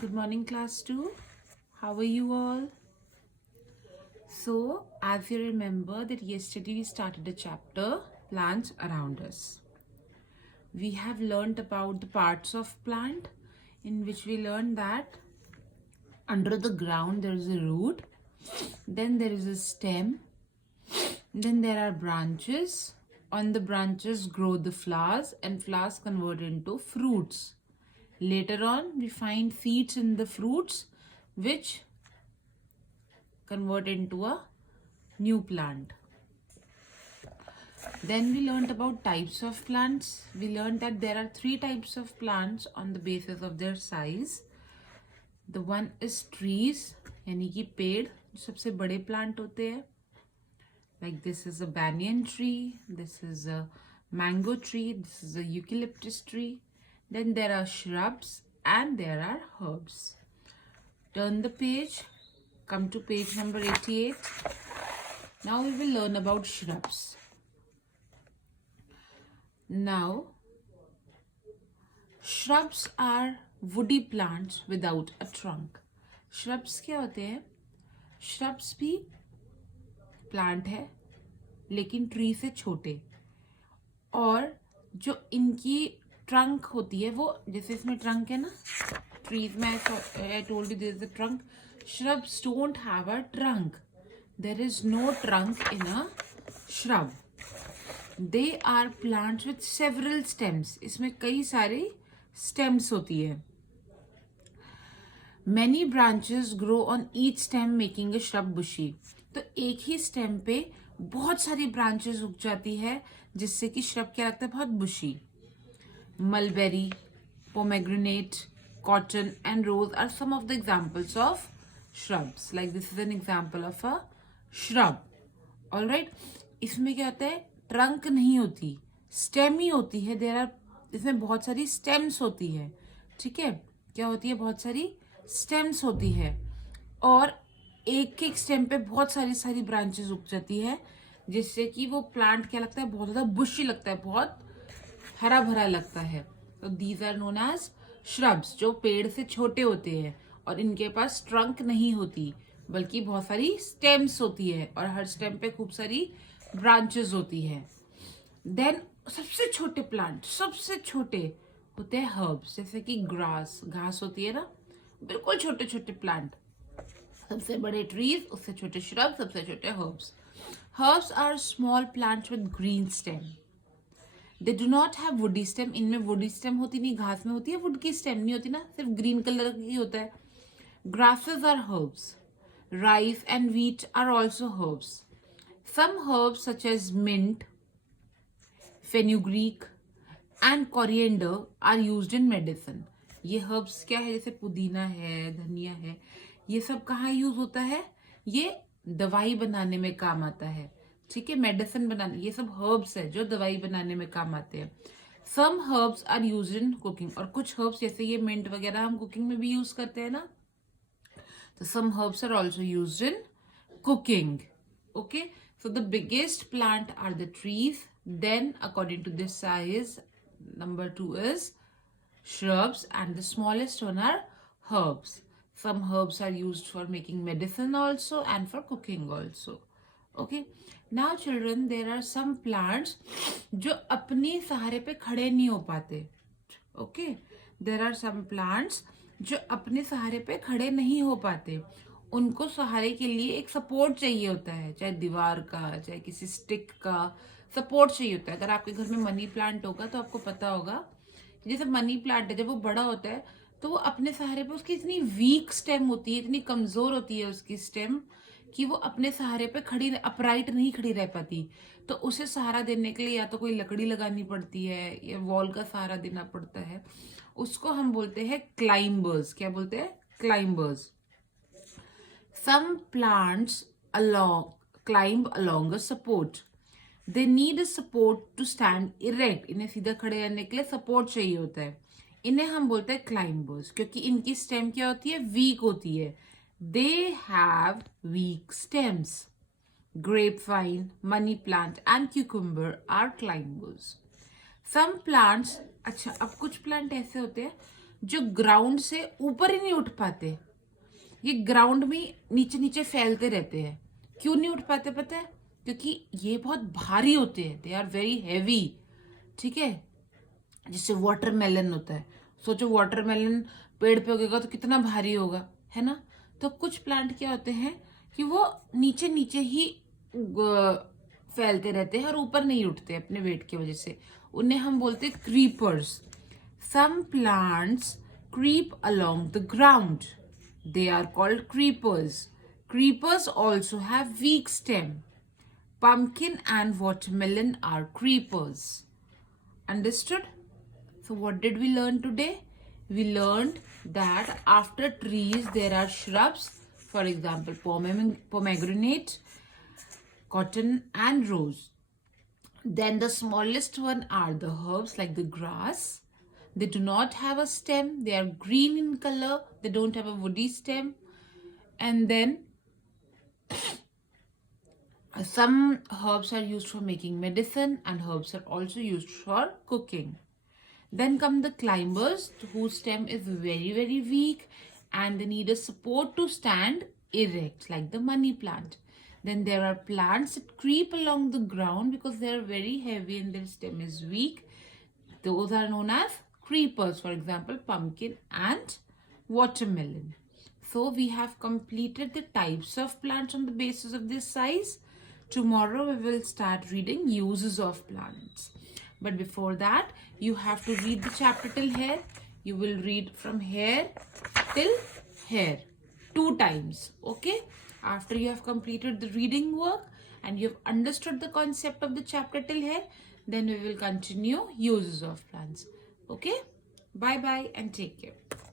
Good morning, class 2. How are you all? So, as you remember that yesterday we started a chapter, Plants Around Us. We have learned about the parts of plant, in which we learned that under the ground there is a root, then there is a stem, then there are branches. On the branches grow the flowers, and flowers convert into fruits. Later on, we find seeds in the fruits, which convert into a new plant. Then we learned about types of plants. We learned that there are 3 types of plants on the basis of their size. The one is trees, यानी कि पेड़ जो सबसे बड़े plant होते हैं. Like this is a banyan tree, this is a mango tree, this is a eucalyptus tree. Then there are shrubs and there are herbs. Turn the page. Come to page number 88. Now we will learn about shrubs. Now, shrubs are woody plants without a trunk. Shrubs क्या होते हैं? Shrubs भी plant है लेकिन tree से छोटे, और जो इनकी ट्रंक होती है वो जैसे इसमें ट्रंक है ना, ट्रीज में I told you there is a trunk. Shrubs don't have a trunk. There is no trunk in a shrub. They are plants with several stems. इसमें कई सारे stems होती है. Many branches grow on each stem making a shrub bushy. तो एक ही stem पे बहुत सारी ब्रांचेस उग जाती है जिससे कि श्रब क्या लगता है, बहुत bushy. Mulberry, pomegranate, cotton and rose are some of the examples of shrubs. Like this is an example of a shrub. Alright, इसमें क्या होता है, ट्रंक नहीं होती, स्टेम ही होती है. इसमें बहुत सारी स्टेम्स होती है. ठीक है, क्या होती है, बहुत सारी स्टेम्स होती है, और एक एक स्टेम पे बहुत सारी ब्रांचेस उग जाती है जिससे कि वो प्लांट क्या लगता है, बहुत ज्यादा बुशी लगता है, बहुत हरा भरा लगता है. तो these are known as shrubs, जो पेड़ से छोटे होते हैं और इनके पास ट्रंक नहीं होती बल्कि बहुत सारी स्टेम्स होती है और हर स्टेम पे खूब सारी ब्रांचेस होती है. देन सबसे छोटे प्लांट, सबसे छोटे होते हैं हर्ब्स, जैसे कि ग्रास, घास होती है ना, बिल्कुल छोटे छोटे प्लांट. सबसे बड़े ट्रीज, उससे छोटे श्रब, सबसे छोटे herbs. Herbs are small plants with green stem. They do not have woody stem. इनमें वुडी स्टेम होती नहीं, घास में होती है, वुड की स्टेम नहीं होती ना, सिर्फ ग्रीन कलर की होता है. Grasses are herbs. Rice and wheat are also herbs. Some herbs such as mint, fenugreek and coriander are used in medicine. ये हर्ब्स क्या है, जैसे पुदीना है, धनिया है, ये सब कहाँ यूज होता है, ये दवाई बनाने में काम आता है. ठीक है, मेडिसिन बनाने, ये सब हर्ब्स है जो दवाई बनाने में काम आते हैं. Some herbs are used in cooking. और कुछ हर्ब्स जैसे ये मिंट वगैरह हम कुकिंग में भी यूज करते हैं ना, तो some herbs are also used in cooking. Okay, so the biggest plant are the trees, then according to this size, number 2 is shrubs, and the smallest one are herbs. Some herbs are used for making medicine also and for cooking also. Okay, now children, there are some plants जो अपने सहारे पे खड़े नहीं हो पाते. Okay, there are some plants जो अपने सहारे पे खड़े नहीं हो पाते. उनको सहारे के लिए एक सपोर्ट चाहिए होता है, चाहे दीवार का, चाहे किसी स्टिक का सपोर्ट चाहिए होता है. अगर आपके घर में मनी प्लांट होगा तो आपको पता होगा, जैसे मनी प्लांट है, जब वो बड़ा होता है तो वो अपने सहारे पे, उसकी इतनी वीक स्टेम होती है, इतनी कमजोर होती है उसकी स्टेम, कि वो अपने सहारे पे खड़ी, अपराइट नहीं खड़ी रह पाती. तो उसे सहारा देने के लिए या तो कोई लकड़ी लगानी पड़ती है या वॉल का सहारा देना पड़ता है. उसको हम बोलते हैं क्लाइंबर्स. क्या बोलते हैं? Climbers. Some plants climb along a support. They need a support to stand erect. इन्हें सीधा खड़े रहने के लिए सपोर्ट चाहिए होता है. इन्हें हम बोलते हैं क्लाइंबर्स, क्योंकि इनकी स्टेम क्या होती है, वीक होती है. They have weak stems. Grapevine, money plant and cucumber are climbers. Some plants, अच्छा, अब कुछ प्लांट ऐसे होते हैं जो ग्राउंड से ऊपर ही नहीं उठ पाते, ये ग्राउंड में नीचे नीचे फैलते रहते हैं। क्यों नहीं उठ पाते पता है? क्योंकि ये बहुत भारी होते हैं, दे आर वेरी हैवी। ठीक है, जैसे वाटरमेलन होता है, सोचो वाटरमेलन पेड़ पे उगेगा तो कितना भारी होगा, है ना। तो कुछ प्लांट क्या होते हैं कि वो नीचे नीचे ही फैलते रहते हैं और ऊपर नहीं उठते अपने वेट की वजह से, उन्हें हम बोलते हैं creepers. Some plants creep along the ground. They are called creepers. Creepers also have weak stem. Pumpkin and watermelon are creepers. Understood? So what did we learn today? We learned that after trees there are shrubs, for example pomegranate, cotton and rose. Then the smallest one are the herbs like the grass. They do not have a stem. They are green in color. They don't have a woody stem. And then some herbs are used for making medicine, and herbs are also used for cooking. Then come the climbers, whose stem is very, very weak and they need a support to stand erect, like the money plant. Then there are plants that creep along the ground because they are very heavy and their stem is weak. Those are known as creepers, for example, pumpkin and watermelon. So we have completed the types of plants on the basis of this size. Tomorrow we will start reading uses of plants. But before that, you have to read the chapter till here. You will read from here till here 2 times. Okay? After you have completed the reading work and you have understood the concept of the chapter till here, then we will continue uses of plants. Okay? Bye bye and take care.